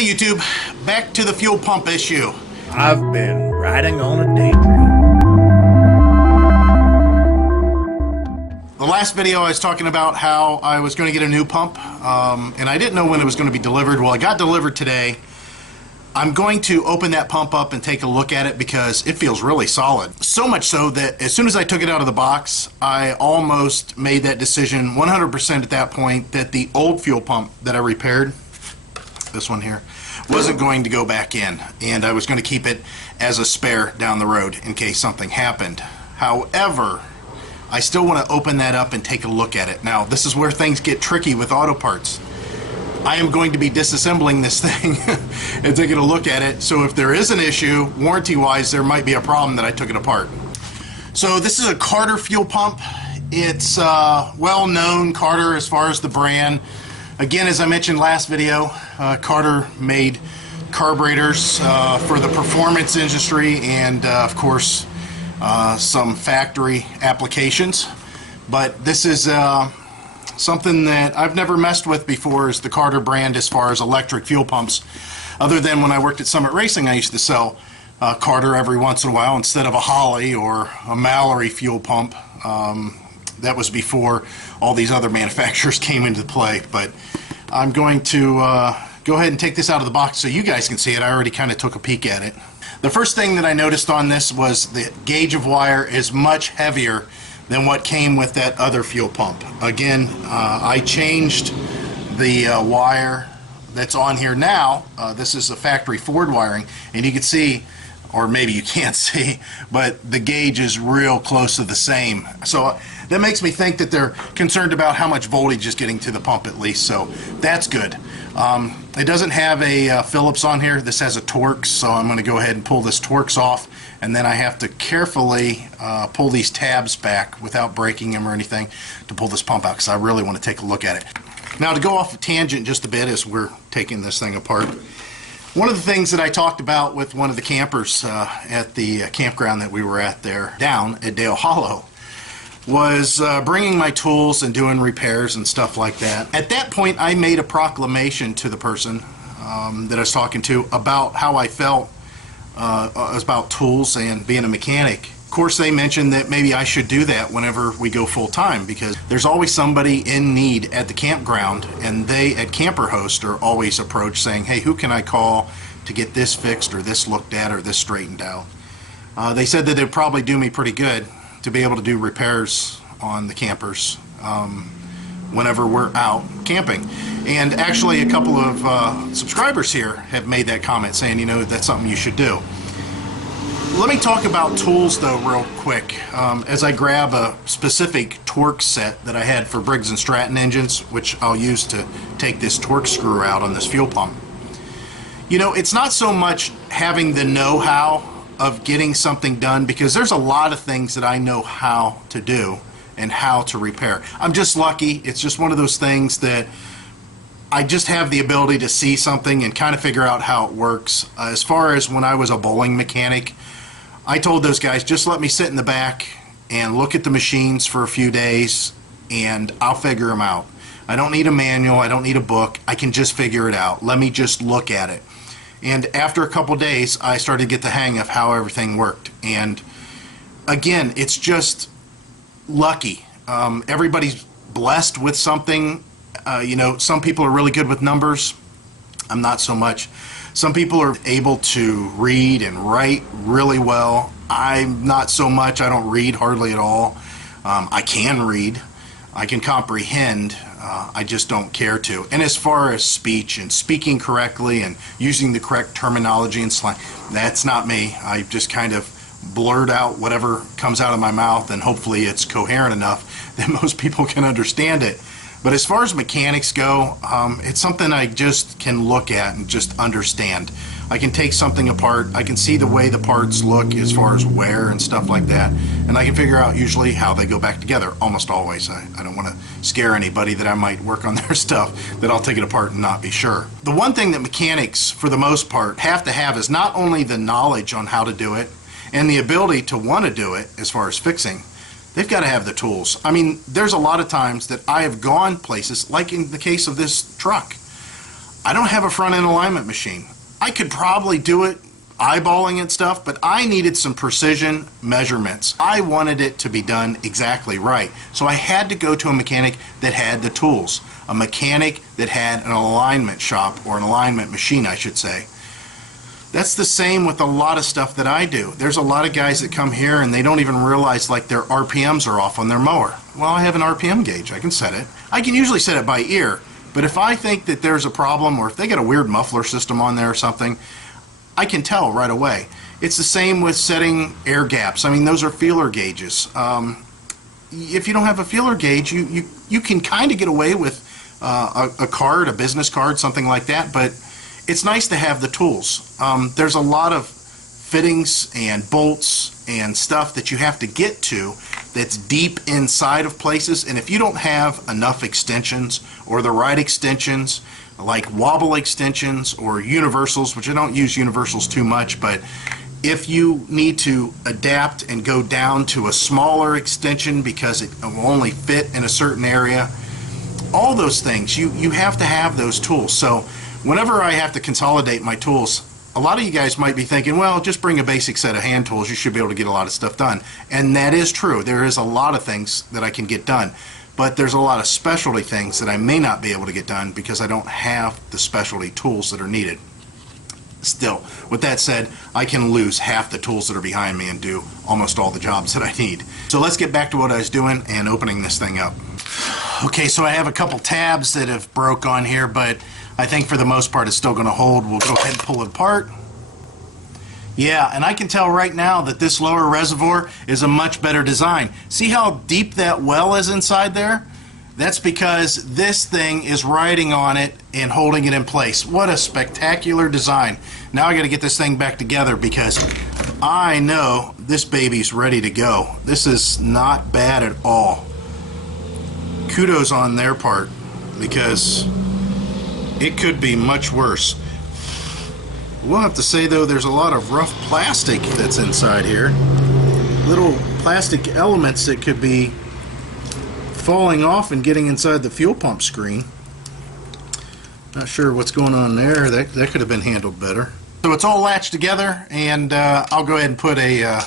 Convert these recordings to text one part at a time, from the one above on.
Hey YouTube, back to the fuel pump issue. I've been riding on a daydream. The last video I was talking about how I was going to get a new pump, and I didn't know when it was going to be delivered. Well, it got delivered today. I'm going to open that pump up and take a look at it because it feels really solid. So much so that as soon as I took it out of the box, I almost made that decision 100% at that point that the old fuel pump that I repaired, this one here, wasn't going to go back in, and I was going to keep it as a spare down the road in case something happened. However, I still want to open that up and take a look at it. Now, this is where things get tricky with auto parts. I am going to be disassembling this thing and taking a look at it, so if there is an issue, warranty-wise, there might be a problem that I took it apart. So this is a Carter fuel pump. It's well-known, Carter, as far as the brand. Again, as I mentioned last video, Carter made carburetors for the performance industry and, of course, some factory applications. But this is something that I've never messed with before, is the Carter brand as far as electric fuel pumps. Other than when I worked at Summit Racing, I used to sell Carter every once in a while instead of a Holly or a Mallory fuel pump. That was before all these other manufacturers came into play. But I'm going to go ahead and take this out of the box so you guys can see it. I already kind of took a peek at it. The first thing that I noticed on this was the gauge of wire is much heavier than what came with that other fuel pump. Again, I changed the wire that's on here now. This is a factory Ford wiring, and you can see, or maybe you can't see, but the gauge is real close to the same. So that makes me think that they're concerned about how much voltage is getting to the pump at least, so that's good. It doesn't have a Phillips on here. This has a Torx, so I'm going to go ahead and pull this Torx off, and then I have to carefully pull these tabs back without breaking them or anything to pull this pump out, because I really want to take a look at it. Now, to go off a tangent just a bit as we're taking this thing apart, one of the things that I talked about with one of the campers at the campground that we were at there down at Dale Hollow was bringing my tools and doing repairs and stuff like that. At that point, I made a proclamation to the person that I was talking to about how I felt about tools and being a mechanic. Of course, they mentioned that maybe I should do that whenever we go full-time, because there's always somebody in need at the campground, and they at Camper Host are always approached saying, hey, who can I call to get this fixed or this looked at or this straightened out? They said that it'd probably do me pretty good to be able to do repairs on the campers whenever we're out camping. And actually, a couple of subscribers here have made that comment saying, you know, that's something you should do. Let me talk about tools though real quick as I grab a specific Torx set that I had for Briggs & Stratton engines, which I'll use to take this Torx screw out on this fuel pump. You know, it's not so much having the know-how of getting something done, because there's a lot of things that I know how to do and how to repair. I'm just lucky. It's just one of those things that I just have the ability to see something and kind of figure out how it works. As far as when I was a bowling mechanic, I told those guys, just let me sit in the back and look at the machines for a few days and I'll figure them out. I don't need a manual, I don't need a book, I can just figure it out. Let me just look at it. And after a couple days, I started to get the hang of how everything worked. And again, it's just lucky. Everybody's blessed with something. You know, some people are really good with numbers. I'm not so much. Some people are able to read and write really well. I'm not so much. I don't read hardly at all. I can read. I can comprehend. I just don't care to. And as far as speech and speaking correctly and using the correct terminology and slang, that's not me. I just kind of blurt out whatever comes out of my mouth, and hopefully it's coherent enough that most people can understand it. But as far as mechanics go, it's something I just can look at and just understand. I can take something apart, I can see the way the parts look as far as wear and stuff like that, and I can figure out usually how they go back together, almost always. I don't want to scare anybody that I might work on their stuff, that I'll take it apart and not be sure. The one thing that mechanics, for the most part, have to have is not only the knowledge on how to do it and the ability to want to do it as far as fixing, they've got to have the tools. I mean, there's a lot of times that I have gone places, like in the case of this truck. I don't have a front end alignment machine. I could probably do it eyeballing and stuff, but I needed some precision measurements. I wanted it to be done exactly right. So I had to go to a mechanic that had the tools, a mechanic that had an alignment shop, or an alignment machine, I should say. That's the same with a lot of stuff that I do. There's a lot of guys that come here and they don't even realize like their RPMs are off on their mower. Well, I have an RPM gauge. I can set it. I can usually set it by ear, but if I think that there's a problem, or if they got a weird muffler system on there or something, I can tell right away. It's the same with setting air gaps. I mean, those are feeler gauges. If you don't have a feeler gauge, you can kind of get away with a card, a business card, something like that, but it's nice to have the tools. There's a lot of fittings and bolts and stuff that you have to get to that's deep inside of places, and if you don't have enough extensions or the right extensions, like wobble extensions or universals, which I don't use universals too much, but if you need to adapt and go down to a smaller extension because it will only fit in a certain area, all those things, you have to have those tools. So whenever I have to consolidate my tools, a lot of you guys might be thinking, well, just bring a basic set of hand tools, you should be able to get a lot of stuff done. And that is true. There is a lot of things that I can get done. But there's a lot of specialty things that I may not be able to get done because I don't have the specialty tools that are needed. Still, with that said, I can lose half the tools that are behind me and do almost all the jobs that I need. So let's get back to what I was doing and opening this thing up. Okay, so I have a couple tabs that have broke on here, but I think for the most part it's still going to hold. We'll go ahead and pull it apart. Yeah, and I can tell right now that this lower reservoir is a much better design. See how deep that well is inside there? That's because this thing is riding on it and holding it in place. What a spectacular design. Now I got to get this thing back together because I know this baby's ready to go. This is not bad at all. Kudos on their part, because it could be much worse. We'll have to say though, there's a lot of rough plastic that's inside here. Little plastic elements that could be falling off and getting inside the fuel pump screen. Not sure what's going on there. That could have been handled better. So it's all latched together, and I'll go ahead and put a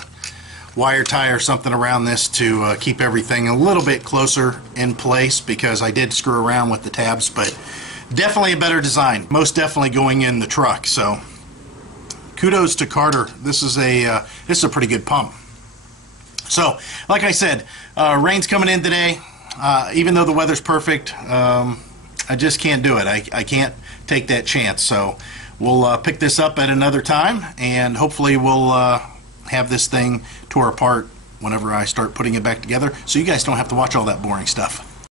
wire tie or something around this to keep everything a little bit closer in place, because I did screw around with the tabs, but definitely a better design. Most definitely going in the truck. So kudos to Carter. This is a pretty good pump. So like I said, rain's coming in today. Even though the weather's perfect, I just can't do it. I can't take that chance. So we'll pick this up at another time, and hopefully we'll have this thing tore apart whenever I start putting it back together, so you guys don't have to watch all that boring stuff.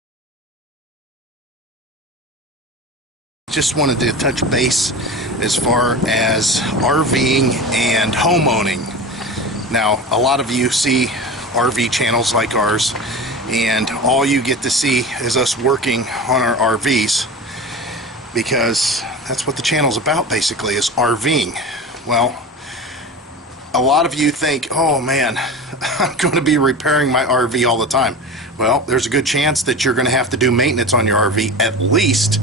Just wanted to touch base as far as RVing and homeowning. Now, a lot of you see RV channels like ours, and all you get to see is us working on our RVs, because that's what the channel's about, basically, is RVing. Well, a lot of you think, oh man, I'm going to be repairing my RV all the time. Well, there's a good chance that you're going to have to do maintenance on your RV at least,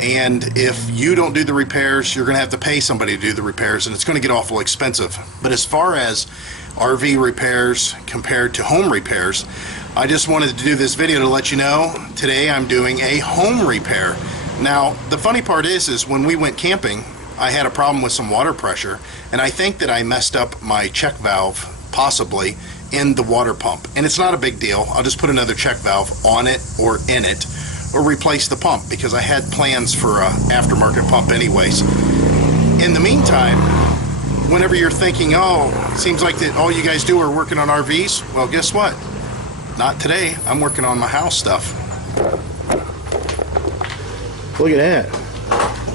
and if you don't do the repairs, you're going to have to pay somebody to do the repairs, and it's going to get awful expensive. But as far as RV repairs compared to home repairs, I just wanted to do this video to let you know today I'm doing a home repair. Now, the funny part is when we went camping, I had a problem with some water pressure, and I think that I messed up my check valve, possibly, in the water pump. And it's not a big deal. I'll just put another check valve on it or in it, or replace the pump, because I had plans for an aftermarket pump anyways. In the meantime, whenever you're thinking, oh, it seems like that all you guys do are working on RVs, well, guess what? Not today. I'm working on my house stuff. Look at that.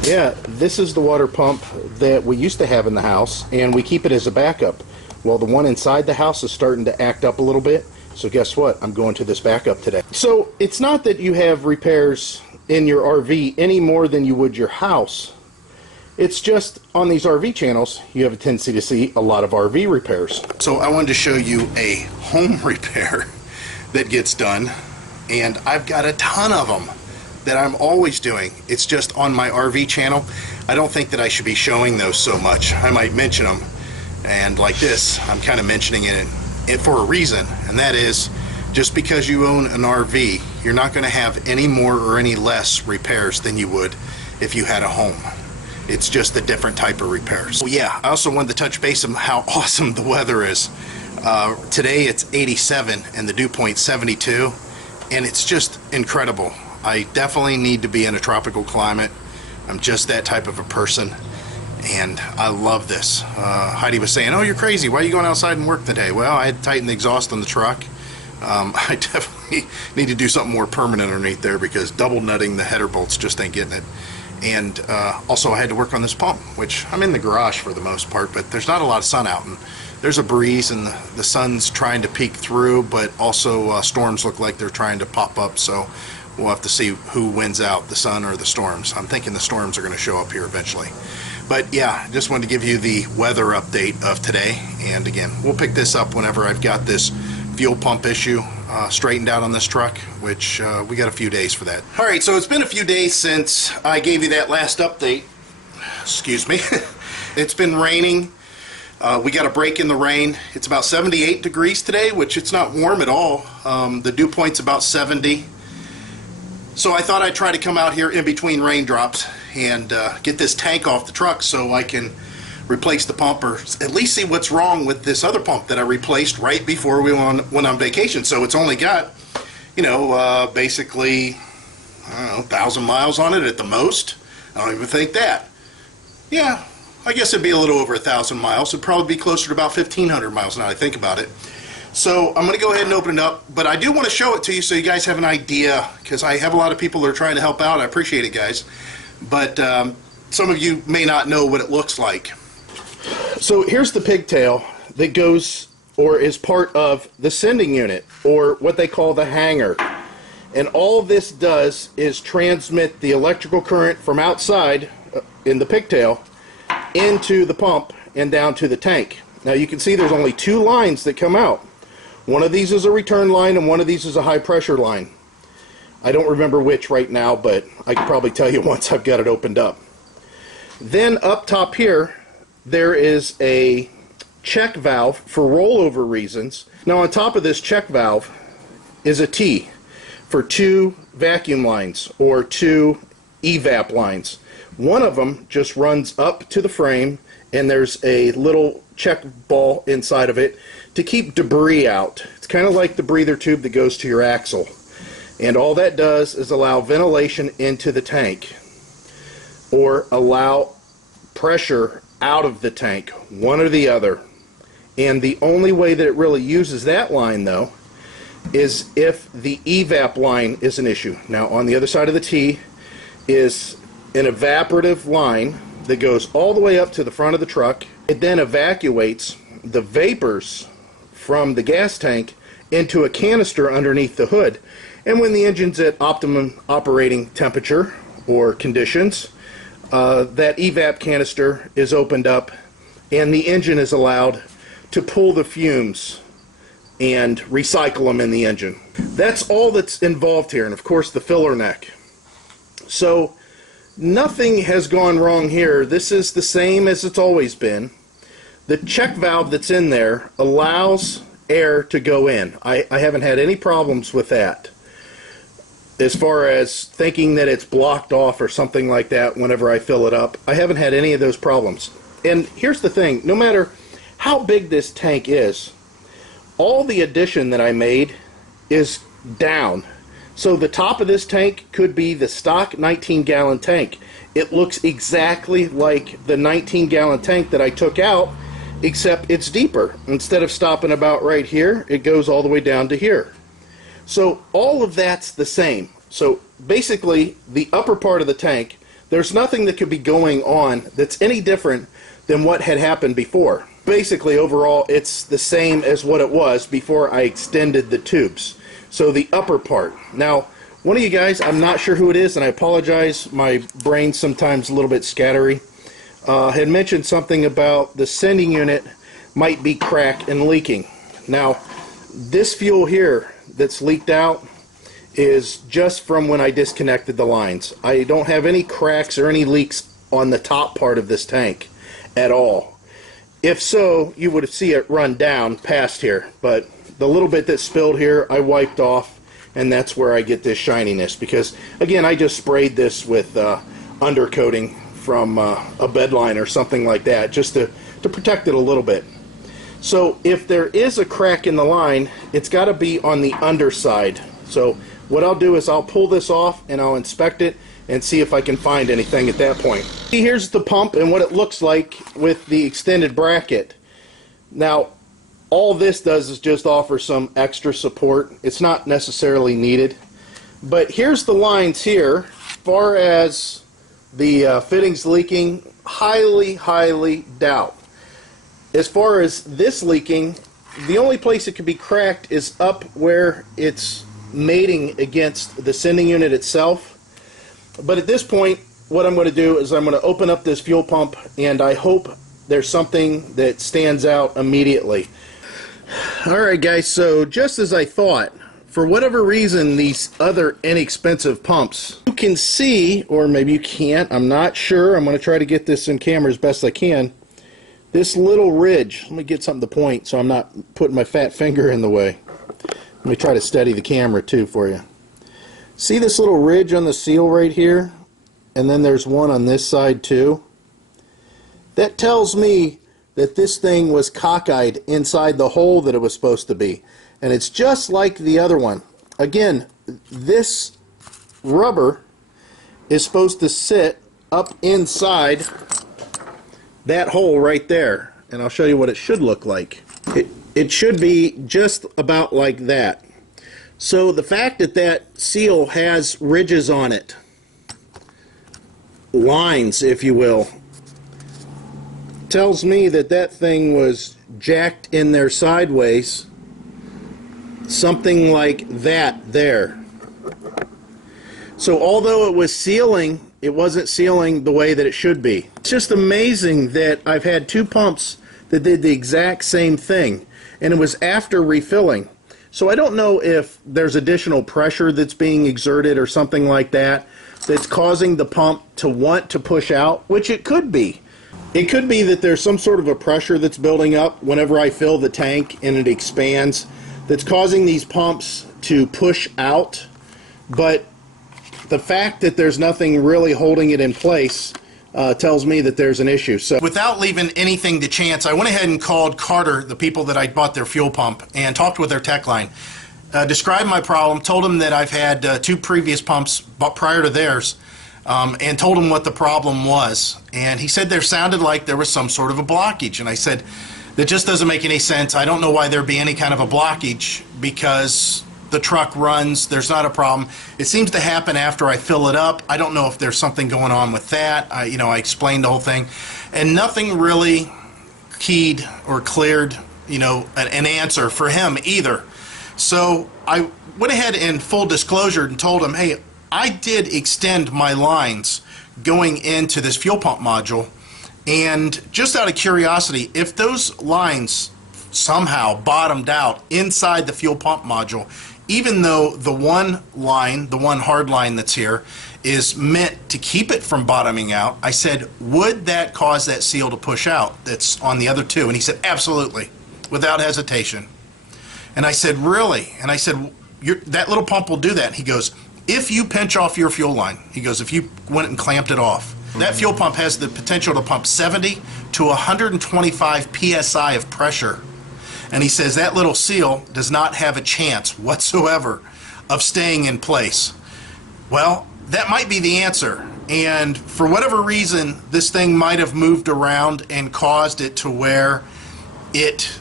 Yeah, this is the water pump that we used to have in the house, and we keep it as a backup. Well, the one inside the house is starting to act up a little bit, so guess what? I'm going to this backup today. So it's not that you have repairs in your RV any more than you would your house. It's just on these RV channels, you have a tendency to see a lot of RV repairs. So I wanted to show you a home repair that gets done, and I've got a ton of them. that I'm always doing. It's just on my RV channel. I don't think that I should be showing those so much. I might mention them, and like this, I'm kind of mentioning it for a reason, and that is just because you own an RV, you're not going to have any more or any less repairs than you would if you had a home. It's just a different type of repairs. Well, yeah, I also wanted to touch base on how awesome the weather is. Today it's 87 and the dew point 72, and it's just incredible. I definitely need to be in a tropical climate. I'm just that type of a person, and I love this. Heidi was saying, oh, you're crazy, why are you going outside and work today? Well, I had to tighten the exhaust on the truck. I definitely need to do something more permanent underneath there, because double nutting the header bolts just ain't getting it. And also I had to work on this pump, which I'm in the garage for the most part, but there's not a lot of sun out, and there's a breeze, and the sun's trying to peek through, but also storms look like they're trying to pop up, so we'll have to see who wins out, the sun or the storms. I'm thinking the storms are going to show up here eventually. But yeah, just wanted to give you the weather update of today, and again, we'll pick this up whenever I've got this fuel pump issue straightened out on this truck, which we got a few days for that. Alright, so it's been a few days since I gave you that last update. Excuse me. It's been raining. We got a break in the rain. It's about 78 degrees today, which it's not warm at all. The dew point's about 70. So I thought I'd try to come out here in between raindrops and get this tank off the truck so I can replace the pump, or at least see what's wrong with this other pump that I replaced right before we went on vacation. So it's only got, you know, basically, I don't know, 1,000 miles on it at the most. I don't even think that. Yeah, I guess it'd be a little over 1,000 miles. It'd probably be closer to about 1,500 miles now I think about it. So I'm going to go ahead and open it up, but I do want to show it to you so you guys have an idea, because I have a lot of people that are trying to help out. I appreciate it, guys. But some of you may not know what it looks like. So here's the pigtail that goes, or is part of, the sending unit, or what they call the hanger. And all this does is transmit the electrical current from outside in the pigtail into the pump and down to the tank. Now you can see there's only two lines that come out. One of these is a return line and one of these is a high pressure line. I don't remember which right now, but I can probably tell you once I've got it opened up. Then up top here, there is a check valve for rollover reasons. Now on top of this check valve is a T for two vacuum lines, or two evap lines. One of them just runs up to the frame, and there's a little check ball inside of it to keep debris out. It's kind of like the breather tube that goes to your axle. And all that does is allow ventilation into the tank, or allow pressure out of the tank, one or the other. And the only way that it really uses that line, though, is if the evap line is an issue. Now on the other side of the T is an evaporative line that goes all the way up to the front of the truck. It then evacuates the vapors from the gas tank into a canister underneath the hood. And when the engine's at optimum operating temperature or conditions, that evap canister is opened up and the engine is allowed to pull the fumes and recycle them in the engine. That's all that's involved here, and of course the filler neck. So nothing has gone wrong here. This is the same as it's always been. The check valve that's in there allows air to go in. I haven't had any problems with that, as far as thinking that it's blocked off or something like that whenever I fill it up. I haven't had any of those problems. And here's the thing, no matter how big this tank is, all the addition that I made is down. So the top of this tank could be the stock 19-gallon tank. It looks exactly like the 19-gallon tank that I took out, except it's deeper. Instead of stopping about right here, it goes all the way down to here. So all of that's the same. So basically, the upper part of the tank, there's nothing that could be going on that's any different than what had happened before. Basically, overall, it's the same as what it was before I extended the tubes. So the upper part. Now, one of you guys, I'm not sure who it is, and I apologize, my brain's sometimes a little bit scattery, had mentioned something about the sending unit might be cracked and leaking. Now, this fuel here that's leaked out is just from when I disconnected the lines. I don't have any cracks or any leaks on the top part of this tank at all. If so, you would see it run down past here, but the little bit that spilled here I wiped off, and that's where I get this shininess, because again, I just sprayed this with undercoating from a bed line or something like that, just to protect it a little bit. So if there is a crack in the line, it's got to be on the underside. So what I'll do is I'll pull this off and I'll inspect it and see if I can find anything at that point. Here's the pump and what it looks like with the extended bracket. Now, all this does is just offer some extra support. It's not necessarily needed. But here's the lines here. As far as the fittings leaking, highly doubt. As far as this leaking, the only place it could be cracked is up where it's mating against the sending unit itself. But at this point, what I'm going to do is I'm going to open up this fuel pump, and I hope there's something that stands out immediately. Alright guys, so just as I thought, for whatever reason, these other inexpensive pumps, you can see, or maybe you can't, I'm not sure, I'm going to try to get this in camera as best I can, this little ridge. Let me get something to point so I'm not putting my fat finger in the way. Let me try to steady the camera too for you. See this little ridge on the seal right here? And then there's one on this side too. That tells me that this thing was cockeyed inside the hole that it was supposed to be. And it's just like the other one. Again, this rubber is supposed to sit up inside that hole right there. And I'll show you what it should look like. It should be just about like that. So the fact that that seal has ridges on it, lines if you will, tells me that that thing was jacked in there sideways, something like that there. So although it was sealing, it wasn't sealing the way that it should be. It's just amazing that I've had two pumps that did the exact same thing, and it was after refilling. So I don't know if there's additional pressure that's being exerted or something like that that's causing the pump to want to push out, which it could be. It could be that there's some sort of a pressure that's building up whenever I fill the tank and it expands that's causing these pumps to push out, but the fact that there's nothing really holding it in place tells me that there's an issue. So without leaving anything to chance, I went ahead and called Carter, the people that I bought their fuel pump, and talked with their tech line. Described my problem, told them that I've had two previous pumps prior to theirs, and told him what the problem was. And he said there sounded like there was some sort of a blockage. And I said, that just doesn't make any sense. I don't know why there'd be any kind of a blockage, because the truck runs, there's not a problem. It seems to happen after I fill it up. I don't know if there's something going on with that. I explained the whole thing, and nothing really keyed or cleared, an answer for him either. So I went ahead in full disclosure and told him, hey, I did extend my lines going into this fuel pump module, and just out of curiosity, if those lines somehow bottomed out inside the fuel pump module, even though the one line, the one hard line that's here, is meant to keep it from bottoming out, I said, would that cause that seal to push out that's on the other two? And he said, absolutely, without hesitation. And I said, really? And I said, that little pump will do that. And he goes, if you pinch off your fuel line, he goes, if you went and clamped it off, that fuel pump has the potential to pump 70 to 125 psi of pressure. And he says that little seal does not have a chance whatsoever of staying in place. Well, that might be the answer. And for whatever reason, this thing might have moved around and caused it to where it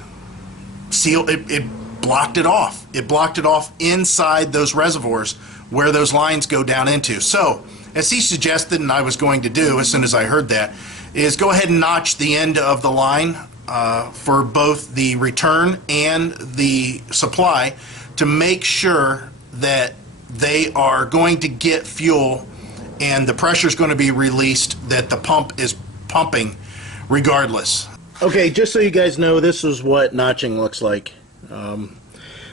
blocked it off. It blocked it off inside those reservoirs where those lines go down into. So, as he suggested, and I was going to do as soon as I heard that, is go ahead and notch the end of the line for both the return and the supply to make sure that they are going to get fuel and the pressure is going to be released, that the pump is pumping regardless. Okay, just so you guys know, this is what notching looks like.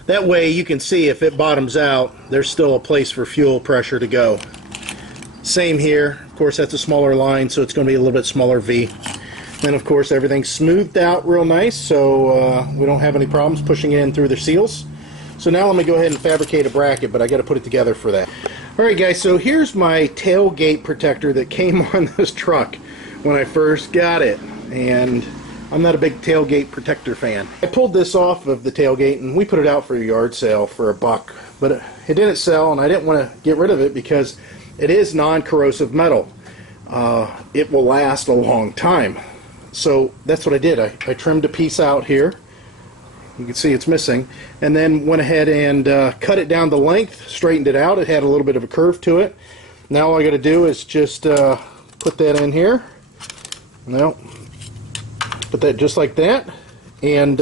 That way you can see if it bottoms out, there's still a place for fuel pressure to go. Same here. Of course, that's a smaller line, so it's going to be a little bit smaller V. Then, of course, everything's smoothed out real nice, so we don't have any problems pushing in through the seals. So now let me go ahead and fabricate a bracket, but I got to put it together for that. Alright guys, so here's my tailgate protector that came on this truck when I first got it. And I'm not a big tailgate protector fan. I pulled this off of the tailgate and we put it out for a yard sale for $1. But it didn't sell, and I didn't want to get rid of it because it is non-corrosive metal. It will last a long time. So that's what I did. I trimmed a piece out here. You can see it's missing. And then went ahead and cut it down the length, straightened it out. It had a little bit of a curve to it. Now all I got to do is just put that in here. Now, put that just like that. And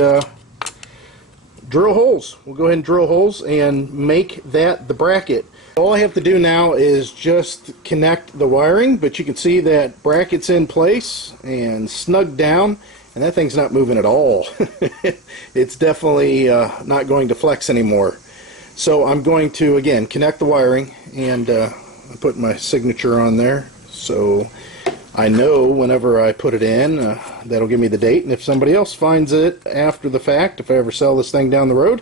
drill holes. We'll go ahead and drill holes and make that the bracket. All I have to do now is just connect the wiring, but you can see that bracket's in place and snug down. And that thing's not moving at all. It's definitely not going to flex anymore. So I'm going to, again, connect the wiring, and I put my signature on there. So I know whenever I put it in, that'll give me the date. And if somebody else finds it after the fact, if I ever sell this thing down the road,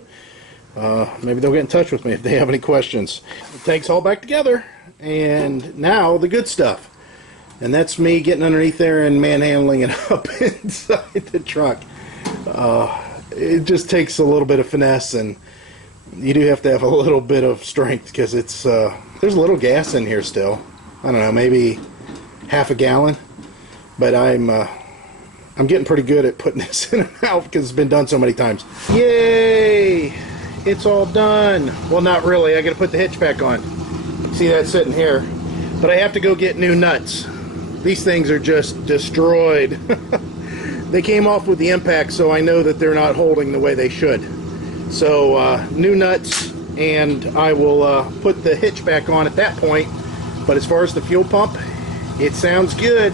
maybe they'll get in touch with me if they have any questions. The tank's all back together. And now the good stuff. And that's me getting underneath there and manhandling it up inside the truck. It just takes a little bit of finesse, and you do have to have a little bit of strength because it's there's a little gas in here still. I don't know, maybe half a gallon. But I'm getting pretty good at putting this in and out because it's been done so many times. Yay! It's all done. Well, not really. I got to put the hitch back on. See that sitting here? But I have to go get new nuts. These things are just destroyed. They came off with the impact, so I know that they're not holding the way they should. So new nuts, and I will put the hitch back on at that point. But as far as the fuel pump, it sounds good.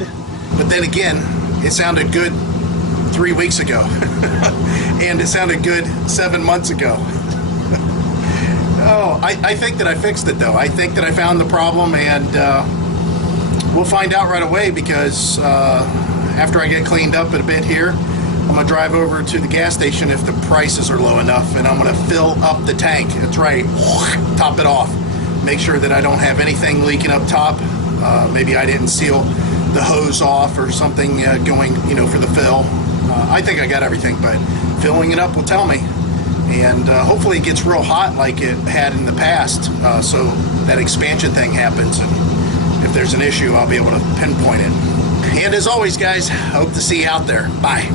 But then again, it sounded good 3 weeks ago. And it sounded good 7 months ago. Oh, I think that I fixed it though. I think that I found the problem, and we'll find out right away because after I get cleaned up a bit here, I'm going to drive over to the gas station if the prices are low enough, and I'm going to fill up the tank. That's right, top it off. Make sure that I don't have anything leaking up top. Maybe I didn't seal the hose off or something going, for the fill. I think I got everything, but filling it up will tell me. And hopefully it gets real hot like it had in the past, so that expansion thing happens, and if there's an issue, I'll be able to pinpoint it. And as always, guys, hope to see you out there. Bye.